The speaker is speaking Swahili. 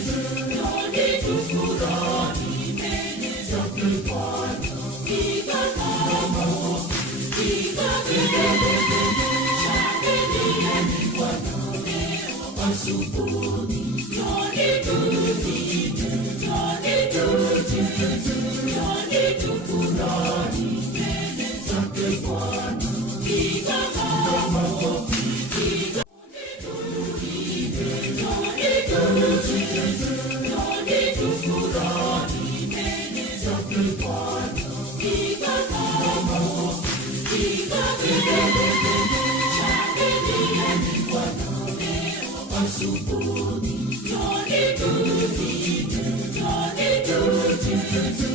Njoni tufurahi mbele zake Bwana. Piga makofi, piga kelele, shangilieni Bwana leo asubuhi. Njoni tuimbe, njoni tucheze, njoni tufurahi mbele zake Bwana. Piga makofi, piga tuimbe, njoni tucheze, njoni tufurahi mbele zake Bwana. Piga makofi, piga kelele, shangilieni Bwana leo asubuhi. Njoni tuimbe, njoni tucheze,